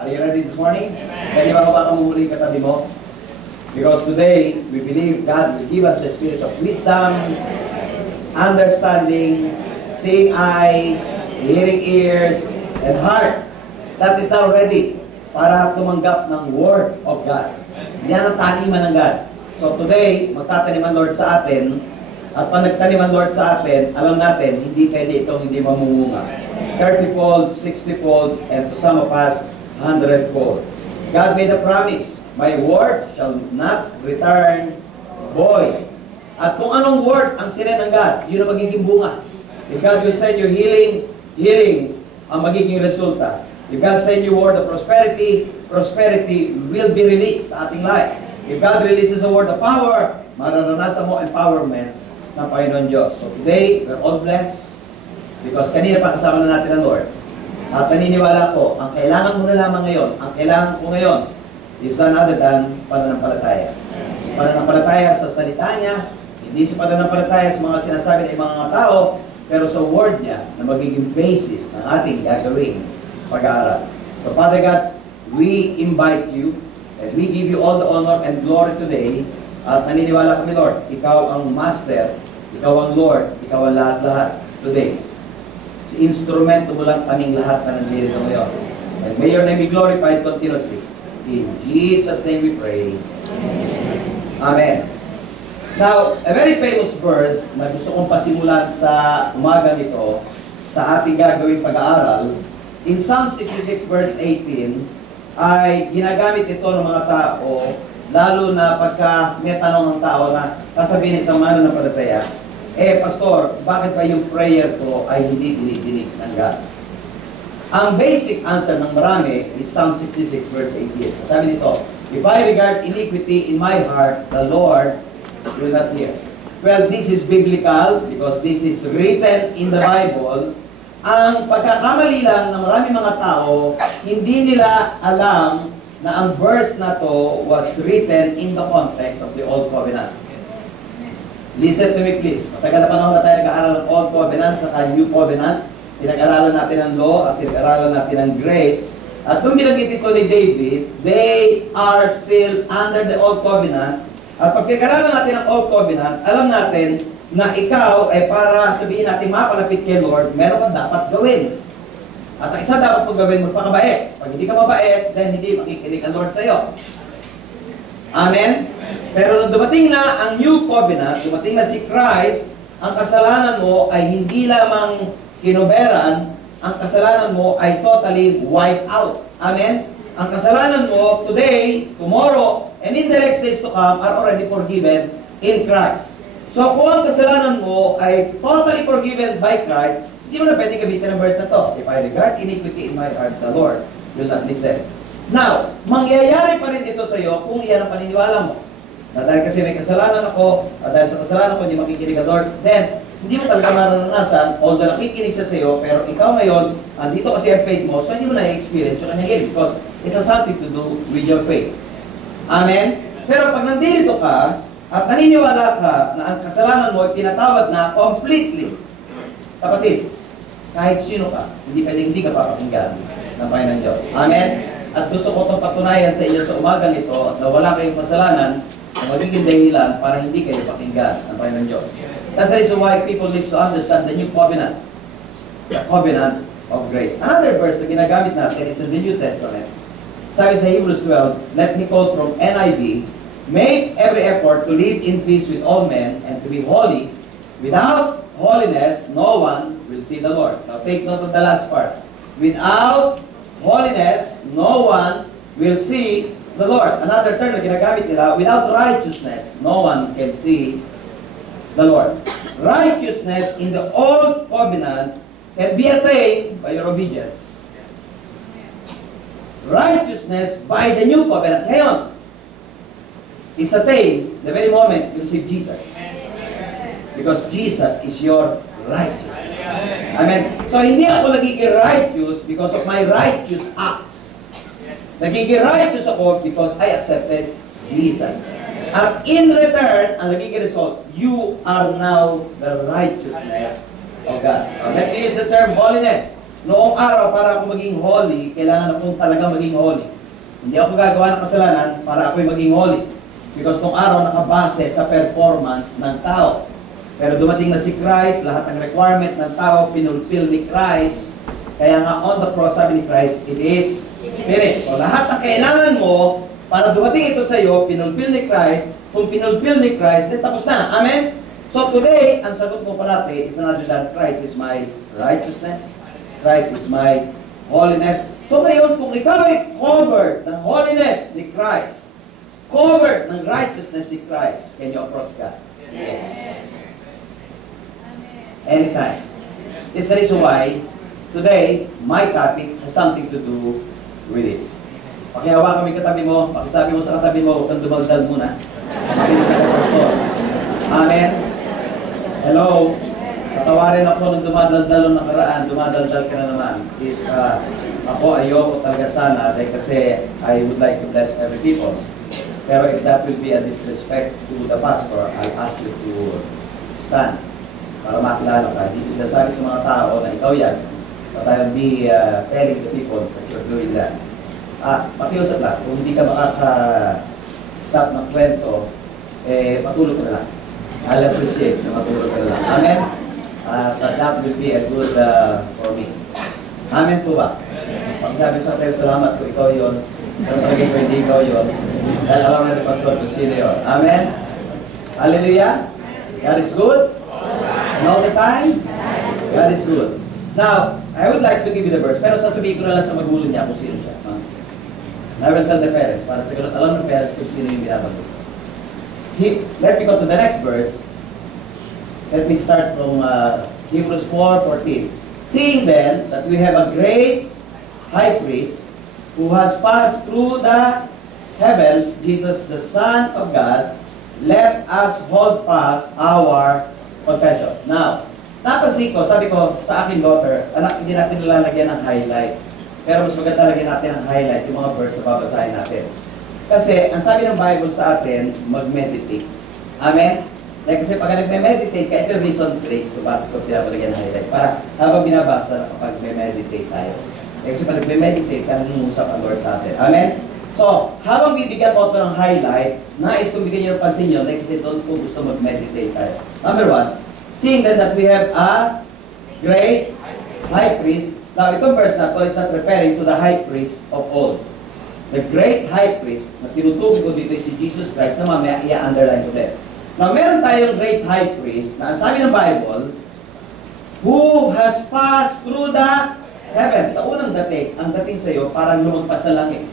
Are you ready this morning? Pwede ba ka muli katabi mo? Because today, we believe God will give us the spirit of wisdom, understanding, seeing eye, hearing ears, and heart that is now ready para tumanggap ng Word of God. Yan ang taniman ng God. So today, magtataniman Lord sa atin, at pag nagtaniman Lord sa atin, alam natin, hindi pwede itong hindi mamungunga. 30-fold, 60-fold, and to some of us, 100-fold. God made a promise, my word shall not return void. At kung anong word ang sinend ng God, yun ang magiging bunga. If God will send you healing, healing ang magiging resulta. If God send you word of prosperity, prosperity will be released sa ating life. If God releases a word of power, mararanasan mo empowerment ng Panginoon Diyos. So today, we're all blessed because kanina pa kasama na natin ang Lord. At naniniwala ko, ang kailangan mo na lamang ngayon, ang kailangan ko ngayon, is none other than pananampalataya. Pananampalataya sa salita niya, hindi sa pananampalataya sa mga sinasabi ng mga tao, pero sa word niya na magiging basis ng ating gagawing pag-aaral. So Father God, we invite you and we give you all the honor and glory today. At naniniwala kami, Lord, ikaw ang Master, ikaw ang Lord, ikaw ang lahat-lahat today. Si instrumento mo lang kaming lahat na nandito ngayon. And may your name be glorified continuously. In Jesus' name we pray. Amen. Now, a very famous verse na gusto kong pasimulan sa umaga nito, sa ating gagawing pag-aaral, in Psalm 66 verse 18, ay ginagamit ito ng mga tao, lalo na pagka may tanong ng tao na sasabihin sa mananampalataya, Pastor, bakit ba yung prayer ko ay hindi dinidinig ng God? Ang basic answer ng marami is Psalm 66 verse 18. Sabi nito, if I regard iniquity in my heart, the Lord will not hear. Well, this is biblical because this is written in the Bible. Ang pagkakamali lang ng maraming mga tao, hindi nila alam na ang verse na to was written in the context of the Old Covenant. Listen to me please. Matagal na panahon na tayo nag-aaral ng Old Covenant sa New Covenant. Pinag-aralan natin ang law at pinag-aralan natin ang grace. At nung binanggit ito ni David, they are still under the Old Covenant. At pag pinag-aralan natin ang Old Covenant, alam natin na ikaw ay para sabihin natin mapalapit kay Lord, meron kang dapat gawin. At ang isa dapat mong gawin, magpakabait. Pag hindi ka mabait, then hindi makikinig ang Lord sa iyo. Amen? Pero nung dumating na ang New Covenant, dumating na si Christ, ang kasalanan mo ay hindi lamang kinuberan, ang kasalanan mo ay totally wiped out. Amen? Ang kasalanan mo today, tomorrow, and in the next days to come are already forgiven in Christ. So kung ang kasalanan mo ay totally forgiven by Christ, hindi mo na pwedeng gamitin ang verse na to. If I regard iniquity in my heart, the Lord will not listen. Now, mangyayari pa rin ito sa iyo kung iyan ang paniniwala mo. Na dahil kasi may kasalanan ako, at dahil sa kasalanan ko hindi makikinig ang Lord, then hindi mo talaga mararanasan, although nakikinig siya sa iyo, pero ikaw ngayon, andito kasi ang faith mo, so hindi mo na-experience yung kanyang healing because it has something to do with your faith. Amen? Pero pag nandito ka, at naniniwala ka na ang kasalanan mo ay pinatawad na completely, kapatid, kahit sino ka, hindi pwedeng hindi ka papakinggan ng Panginoon Diyos. Amen? At gusto ko itong patunayan sa inyo sa umagang ito at na wala kayong kasalanan na magiging dahilan para hindi kayo pakinggan ng Panginoon Diyos. That's the reason why people need to understand the New Covenant, the Covenant of Grace. Another verse na ginagamit natin is in the New Testament. Sabi sa Hebrews 12, let me quote from NIV, make every effort to live in peace with all men and to be holy. Without holiness, no one will see the Lord. Now take note of the last part. Without holiness, no one will see the Lord. Another term na ginagamit nila, without righteousness, no one can see the Lord. Righteousness in the Old Covenant can be attained by your obedience. Righteousness by the New Covenant ngayon is attained the very moment you receive Jesus. Because Jesus is your righteousness. Amen. So hindi ako nagiging righteous because of my righteous acts. Nagiging righteous ako because I accepted Jesus. At in return, ang nagiging result, you are now the righteousness of God. Let me use the term holiness. noong araw para ako maging holy, kailangan akong talaga maging holy. Hindi ako gagawa ng kasalanan para ako'y maging holy. Because noong araw nakabase sa performance ng tao. Pero dumating na si Christ, lahat ng requirement ng tao, pinulfill ni Christ. Kaya nga on the cross, sabi ni Christ, it is finished. So lahat ng kailangan mo, para dumating ito sa iyo, pinulfill ni Christ. Kung pinulfill ni Christ, then tapos na. Amen? So today, ang sagot mo palate is another than Christ is my righteousness. Christ is my holiness. So ngayon, kung ikaw ay covered ng holiness ni Christ, covered ng righteousness ni Christ, can you approach God? Yes. Anytime. It's the reason why today, my topic has something to do with this. Pakihawa kami katabi mo, pakisabi mo sa katabi mo, huwag kang dumagdal muna. Makinig ka ng pastor. Amen. Hello. Patawarin ako nung dumadaldal nung nakaraan, dumadaldal ka na naman. If ako ayoko talaga sana, dahil kasi I would like to bless every people. Pero if that will be a disrespect to the pastor, I'll ask you to stand para makilala ka. Hindi ko sinasabi sa mga tao na ikaw yan, but I'll be telling the people that you're doing that. Pakiusap lang, kung hindi ka makaka-stop ng kwento, matulog ka na lang. I'll appreciate na matulog ka na lang. Amen? That will be a good for me. Amen po ba? Pag-sabi ko sa tayo, salamat kung ikaw yun. Pero talagang kung hindi ikaw yun, dahil alam na ni Pastor kung sino yun. Amen? Hallelujah? God is good? And all the time? God is good. Now, I would like to give you the verse, pero sasabihin ko na lang sa magulang niya kung sino siya. I will tell the parents, para sa ganun, alam ng parents kung sino yung binabanggit. Let me go to the next verse. Let me start from Hebrews 4:14. Seeing then that we have a great high priest who has passed through the heavens, Jesus the Son of God, let us hold fast our confession. Now, napansin ko, sabi ko sa aking daughter, anak, hindi natin nilalagyan ng highlight. Pero mas maganda lagyan natin ng highlight, yung mga verse na babasahin natin. Kasi, ang sabi ng Bible sa atin, mag-meditate. Amen? Kasi pag nagme-meditate ka, ito reason grace kung bakit ko pinapalagyan ng highlight. Para habang binabasa na kapag may-meditate tayo. Kasi pag nagme-meditate ka, nangungusap ang Lord sa atin. Amen? So, habang bibigyan ko ito ng highlight, nais kong bigyan nyo ng pansin nyo, kasi doon ko gusto mag-meditate tayo. Number one, seeing that we have a great high priest. Now, itong verse na ito is not referring to the high priest of old. The great high priest na tinutukoy ko dito is si Jesus Christ na mamaya i-underline ko din. Now, meron tayong great high priest na ang sabi ng Bible, who has passed through the heavens. Sa unang dating, ang dating sa iyo parang lumagpas na langit.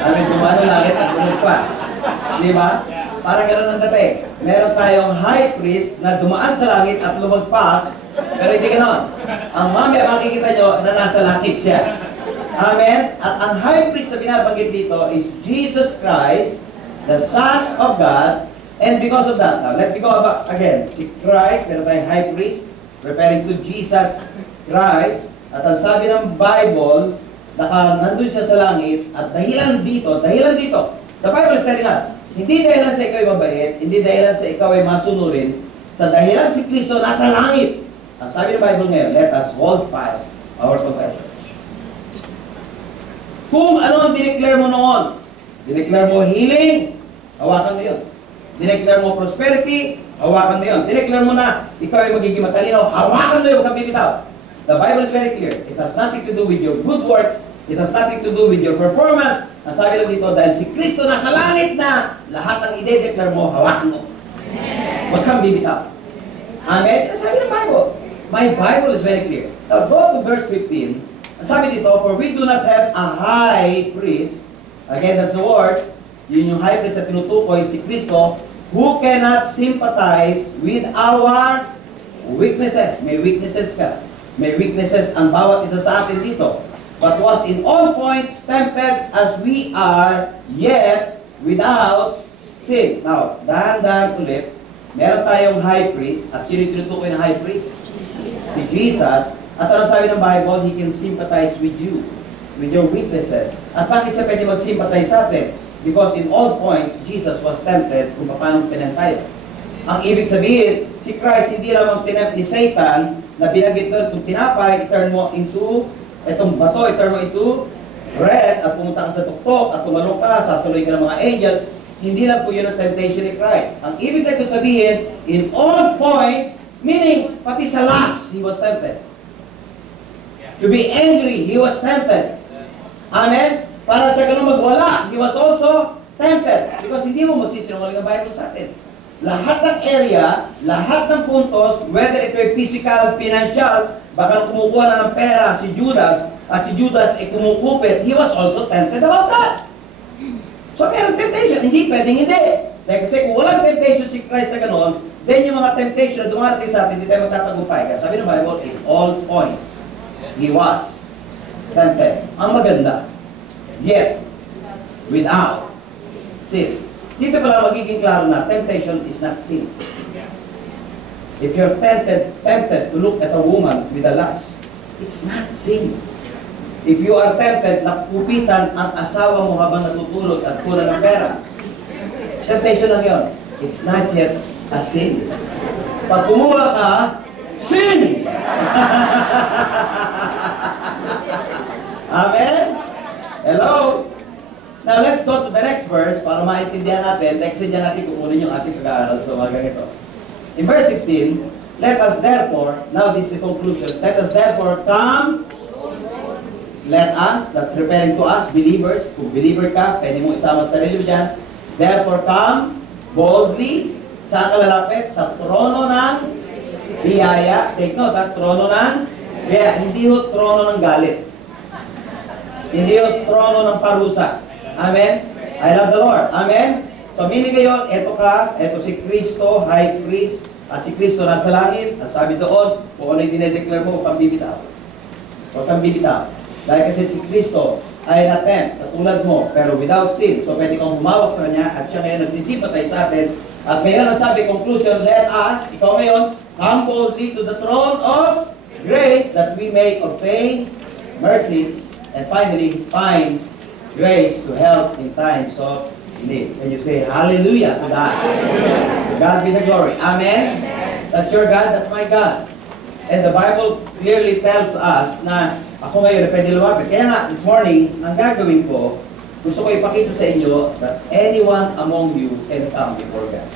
Amin, dumano langit at lumagpas. Di ba? Parang gano'n ang dating. Meron tayong high priest na dumaan sa langit at lumagpas, pero hindi gano'n. Ang mamaya makikita nyo na nasa langit siya. Amen? At ang high priest na binabanggit dito is Jesus Christ, the Son of God, and because of that, now let me go about again. Si Christ, meron tayong high priest, referring to Jesus Christ, at ang sabi ng Bible, nandun siya sa langit, at dahilan dito, the Bible is telling us, hindi dahilan sa ikaw ay mabait, hindi dahilan sa ikaw ay masunurin, sa dahilan si Kristo nasa langit. Ang sabi ng Bible ngayon, let us hold fast our confession. Kung ano ang dineclare mo noon, dineclare mo healing, hawakan mo yun. Dineclare mo prosperity, hawakan mo yun. Dineclare mo na ikaw ay magiging matalino, hawakan mo yun, huwag kang bibitaw. The Bible is very clear. It has nothing to do with your good works. It has nothing to do with your performance. Ang sabi lang dito, dahil si Kristo nasa langit na, lahat ng ide-declare mo, hawakan mo. Huwag kang bibitaw. Amen? Ang sabi ng Bible. My Bible is very clear. Now go to verse 15. Ang sabi dito, for we do not have a high priest. Again, that's the word. Yun yung high priest na tinutukoy, si Kristo, who cannot sympathize with our weaknesses. May weaknesses ka. May weaknesses ang bawat isa sa atin dito. But was in all points tempted as we are, yet without sin. Now, dahan-dahan ulit, meron tayong high priest, at sino tinutukoy ng high priest? Si Jesus. At ano sabi ng Bible? He can sympathize with you, with your weaknesses. At bakit siya pwede mag-sympathize sa atin? Because in all points, Jesus was tempted kung paano pinag tayo. Ang ibig sabihin, si Christ hindi lamang tinempt ni Satan na binanggit doon, itong tinapay, i-turn mo into, itong bato, i-turn mo into bread, at pumunta ka sa tuktok, at tumalong ka, sasuloy ka ng mga angels, hindi lang po yun ang temptation ni Christ. Ang ibig na ito sabihin, in all points, meaning, pati sa last, He was tempted. To be angry, He was tempted. Amen? Para sa ganun magwala, He was also tempted. Because hindi mo magsisinungaling ang Bible sa atin. Lahat ng area, lahat ng puntos, whether ito ay physical, financial, baka kumukuha na ng pera si Judas, at si Judas ay kumukupit, he was also tempted about that. So, meron temptation. Hindi pwedeng hindi. Dahil kasi kung walang temptation si Christ na gano'n, then yung mga temptation na dumarating sa atin, hindi tayo magtatagumpay. Kasi sabi ng Bible, in all points, He was tempted. Ang maganda, yet, without sin. Dito pala magiging klaro na, temptation is not sin. If you're tempted to look at a woman with a lust, it's not sin. If you are tempted na kupitan ang asawa mo habang natutulog at kulang ng pera, temptation lang yun. It's not yet a sin. Pag kumuha ka, sin! Amen? Hello? Now, let's go to the next verse para maintindihan natin. Next din natin kukunin yung ating pag-aaral. So, mga ganito. In verse 16, let us therefore, now this is the conclusion, let us therefore come. Let us, that's referring to us, believers. Kung believer ka, pwede mo isama sa sarili mo dyan. Therefore, come boldly. Saan ka lalapit? Sa trono ng biyaya. Take note, trono ng biyaya. Hindi ho trono ng galit. Hindi ho trono ng parusa. Amen? I love the Lord. Amen? So, meaning ngayon, eto ka, eto si Kristo, high priest, at si Kristo nasa langit. At sabi doon, kung ano yung dinedeclare mo, huwag kang bibitaw. Huwag kang bibitaw. Dahil kasi si Kristo ay na-tempt, katulad mo, pero without sin. So pwede kang humawak sa Kanya at siya ngayon nagsisipatay sa atin. At ngayon ang sabi, conclusion, let us, ikaw ngayon, come boldly to the throne of grace that we may obtain mercy and finally find grace to help in times of need. Can you say hallelujah to that? To God be the glory. Amen? That's your God, that's my God. And the Bible clearly tells us na ako ngayon pwede lumapit. Kaya nga, this morning, ang gagawin ko, gusto ko ipakita sa inyo that anyone among you can come before God.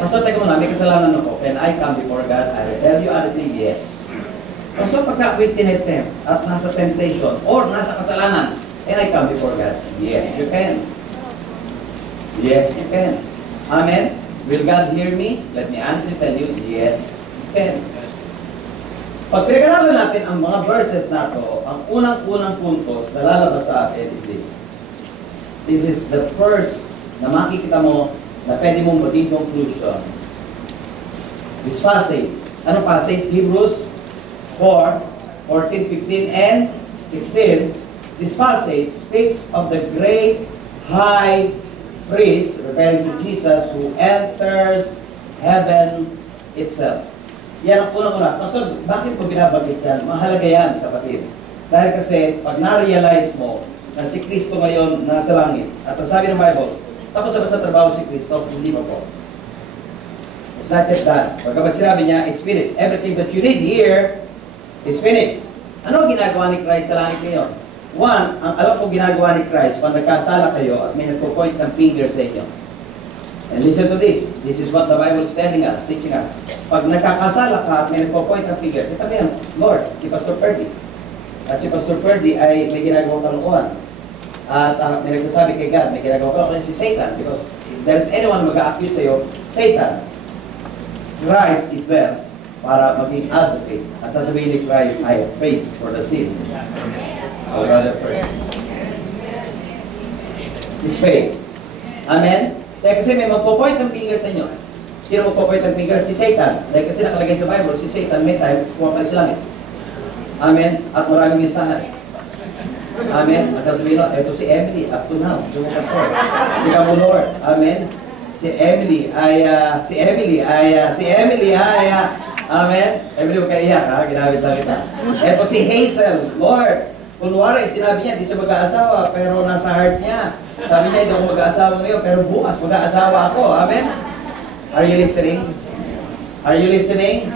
Pastor, teka muna, may kasalanan ako. Can I come before God? I will tell you honestly, yes. Pastor, pagka ako'y tinetempt at nasa temptation or nasa kasalanan, can I come before God? Yes, you can. Yes, you can. Amen? Will God hear me? Let me honestly tell you, yes, you can. Pag pinag-aralan natin ang mga verses na to, ang unang-unang puntos na lalabas sa atin is this. This is the first na makikita mo na pwede mong maging conclusion. This passage. Anong passage? Hebrews 4, 14, 15, and 16. This passage speaks of the great high priest, referring to Jesus, who enters heaven itself. Yan ang unang-una. Pastor, bakit mo binabanggit yan? Mahalaga yan, kapatid. Dahil kasi, pag na-realize mo na si Kristo ngayon nasa langit, at ang sabi ng Bible, tapos na ba sa trabaho si Kristo? Hindi pa po. It's not yet done. Pagkabat sinabi niya, it's finished. Everything that you need here is finished. Ano ang ginagawa ni Christ sa langit ngayon? One, ang alam ko ginagawa ni Christ, pag nagkasala kayo at may nagpo-point ng finger sa inyo. And listen to this. This is what the Bible is telling us, teaching us. Pag nakakasala ka at may nagpo-point ng finger, kita mo yan, Lord, si Pastor Ferdy. At si Pastor Ferdy ay may ginagawang kalukuhan. At may nagsasabi kay God, may ginagawang kalukuhan si Satan. Because if there's anyone mag-a-accuse sa'yo, Satan. Christ is there para maging advocate. At sasabihin ni Christ, I have paid for the sin. I would rather pray. It's paid. Amen? Dahil kasi may magpo-point ng finger sa inyo. Sino magpo-point ng finger? Si Satan. Dahil kasi nakalagay sa Bible, si Satan may time pumapalit sa langit. Amen? At maraming listahan. Amen? At sasabihin nyo, eto si Emily, up to now. Ito mo, Pastor. Ikaw mo, Lord. Amen? Si Emily ay, amen? Emily, huwag ka iyak, ha? Ginamit lang kita. Eto si Hazel, Lord. Kunwari, sinabi niya, hindi siya mag-aasawa, pero nasa heart niya. Sabi niya, hindi ako mag-aasawa ngayon, pero bukas mag-aasawa ako. Amen? Are you listening? Are you listening?